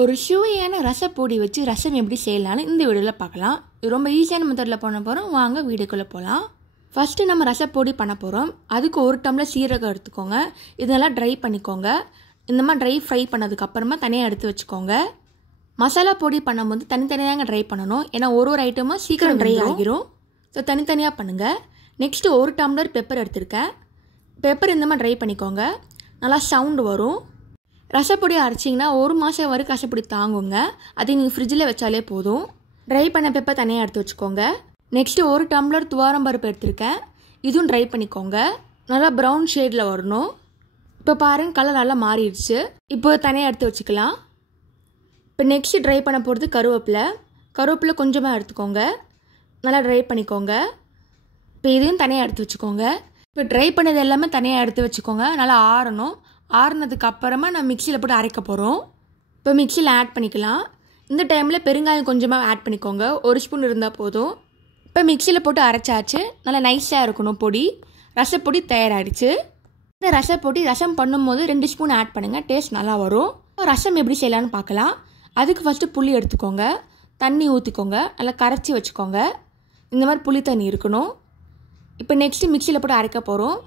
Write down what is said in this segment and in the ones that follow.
ஒரு சுவையான ரசப்பொடி வச்சு ரசம் எப்படி செய்யலான்னு இந்த வீடியோவில் பார்க்கலாம். இது ரொம்ப ஈஸியான மெத்தடில் பண்ண போகிறோம். வாங்க வீடியோக்குள்ளே போகலாம். ஃபஸ்ட்டு நம்ம ரசப்பொடி பண்ண போகிறோம். அதுக்கு 1 டம்ளர் சீரகம் எடுத்துக்கோங்க. இதெல்லாம் ட்ரை பண்ணிக்கோங்க. இந்த மாதிரி ட்ரை ஃப்ரை பண்ணதுக்கப்புறமா தனியாக எடுத்து வச்சுக்கோங்க. மசாலா பொடி பண்ணும்போது தனித்தனியாக ட்ரை பண்ணணும். ஏன்னா ஒரு ஐட்டமும் சீக்கிரம் ட்ரை ஆகிரும். ஸோ தனித்தனியாக பண்ணுங்கள். நெக்ஸ்ட்டு 1 டம்ளர் பெப்பர் எடுத்திருக்கேன். பெப்பர் இந்த மாதிரி ட்ரை பண்ணிக்கோங்க. நல்லா சவுண்டு வரும். ரசப்பொடி அரைச்சிங்கன்னா 1 மாதம் வரைக்கும் ரசப்பொடி தாங்குங்க. அதை நீங்கள் ஃப்ரிட்ஜில் வச்சாலே போதும். ட்ரை பண்ண பெப்பர் தனியாக எடுத்து வச்சுக்கோங்க. நெக்ஸ்ட்டு 1 டம்ளர் துவரம்பருப்பு எடுத்திருக்கேன். இதுவும் ட்ரை பண்ணிக்கோங்க. நல்லா ப்ரௌன் ஷேடில் வரணும். இப்போ பாருங்கள், கலர் நல்லா மாறிடுச்சு. இப்போ தனியாக எடுத்து வச்சுக்கலாம். இப்போ நெக்ஸ்ட்டு ட்ரை பண்ண போகிறது கருவேப்பிலை கொஞ்சமாக எடுத்துக்கோங்க. நல்லா ட்ரை பண்ணிக்கோங்க. இப்போ இதையும் தனியாக எடுத்து வச்சுக்கோங்க. இப்போ ட்ரை பண்ணது எல்லாமே தனியாக எடுத்து வச்சுக்கோங்க. நல்லா ஆறணும். ஆறுனதுக்கு அப்புறமா நான் மிக்சியில் போட்டு அரைக்க போகிறோம். இப்போ மிக்சியில் ஆட் பண்ணிக்கலாம். இந்த டைமில் பெருங்காயம் கொஞ்சமாக ஆட் பண்ணிக்கோங்க. 1 ஸ்பூன் இருந்தால் போதும். இப்போ மிக்சியில் போட்டு அரைச்சாச்சு. நல்லா நைஸாக இருக்கணும் பொடி. ரசப்பொடி தயாராகிடுச்சு. இந்த ரசப்பொடி ரசம் பண்ணும்போது 2 ஸ்பூன் ஆட் பண்ணுங்கள். டேஸ்ட் நல்லா வரும். ரசம் எப்படி செய்யலான்னு பார்க்கலாம். அதுக்கு ஃபஸ்ட்டு புளி எடுத்துக்கோங்க. தண்ணி ஊற்றிக்கோங்க. நல்லா கரைச்சி வச்சுக்கோங்க. இந்த மாதிரி புளி தண்ணி இருக்கணும். இப்போ நெக்ஸ்ட்டு மிக்சியில் போட்டு அரைக்க போகிறோம்.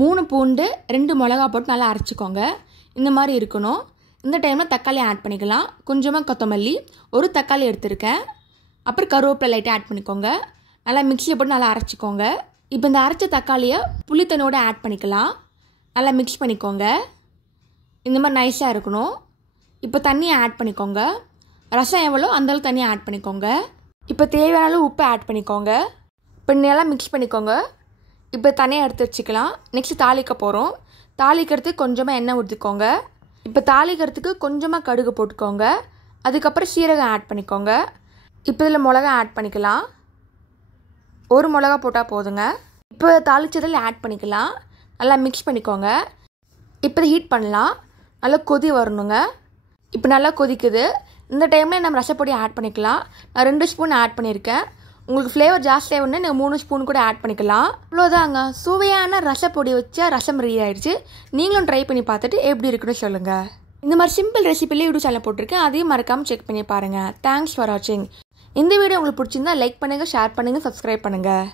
3 பூண்டு 2 மிளகா போட்டு நல்லா அரைச்சிக்கோங்க. இந்த மாதிரி இருக்கணும். இந்த டைமில் தக்காளி ஆட் பண்ணிக்கலாம். கொஞ்சமாக கொத்தமல்லி, 1 தக்காளி எடுத்துருக்கேன். அப்புறம் கருவேப்பிலை லைட்டாக ஆட் பண்ணிக்கோங்க. நல்லா மிக்சியை போட்டு நல்லா அரைச்சிக்கோங்க. இப்போ இந்த அரைச்ச தக்காளியை புளித்தண்ணியோடு ஆட் பண்ணிக்கலாம். நல்லா மிக்ஸ் பண்ணிக்கோங்க. இந்த மாதிரி நைஸாக இருக்கணும். இப்போ தண்ணியை ஆட் பண்ணிக்கோங்க. ரசம் எவ்வளோ அந்தளவு தண்ணியை ஆட் பண்ணிக்கோங்க. இப்போ தேவையான அளவு உப்பு ஆட் பண்ணிக்கோங்க. இப்போ நல்லா மிக்ஸ் பண்ணிக்கோங்க. இப்போ தனியாக எடுத்து வச்சுக்கலாம். நெக்ஸ்ட்டு தாளிக்க போகிறோம். தாளிக்கிறதுக்கு கொஞ்சமாக எண்ணெய் ஊற்றிக்கோங்க. இப்போ தாளிக்கிறதுக்கு கொஞ்சமாக கடுகு போட்டுக்கோங்க. அதுக்கப்புறம் சீரகம் ஆட் பண்ணிக்கோங்க. இப்போ இதில் மிளகா ஆட் பண்ணிக்கலாம். 1 மிளகா போட்டால் போதுங்க. இப்போ தாளிச்சதில் ஆட் பண்ணிக்கலாம். நல்லா மிக்ஸ் பண்ணிக்கோங்க. இப்போ ஹீட் பண்ணலாம். நல்லா கொதி வரணுங்க. இப்போ நல்லா கொதிக்குது. இந்த டைமில் நம்ம ரசப்பொடி ஆட் பண்ணிக்கலாம். நான் 2 ஸ்பூன் ஆட் பண்ணியிருக்கேன். உங்களுக்கு ஃப்ளேவர் ஜாஸ்தியாக வேணும்னா நீங்கள் 3 ஸ்பூன் கூட ஆட் பண்ணிக்கலாம். அவ்வளோதாங்க, சுவையான ரசப்பொடி வச்சா ரசம் ரெடி ஆகிடுச்சு. நீங்களும் ட்ரை பண்ணி பார்த்துட்டு எப்படி இருக்குன்னு சொல்லுங்கள். இந்த மாதிரி சிம்பிள் ரெசிபிலே யூடியூப் சேனல் போட்டிருக்கேன். அதையும் மறக்காமல் செக் பண்ணி பாருங்கள். தேங்க்ஸ் ஃபார் வாட்சிங். இந்த வீடியோ உங்களுக்கு பிடிச்சிருந்தா லைக் பண்ணுங்கள், ஷேர் பண்ணுங்கள், சப்ஸ்கிரைப் பண்ணுங்கள்.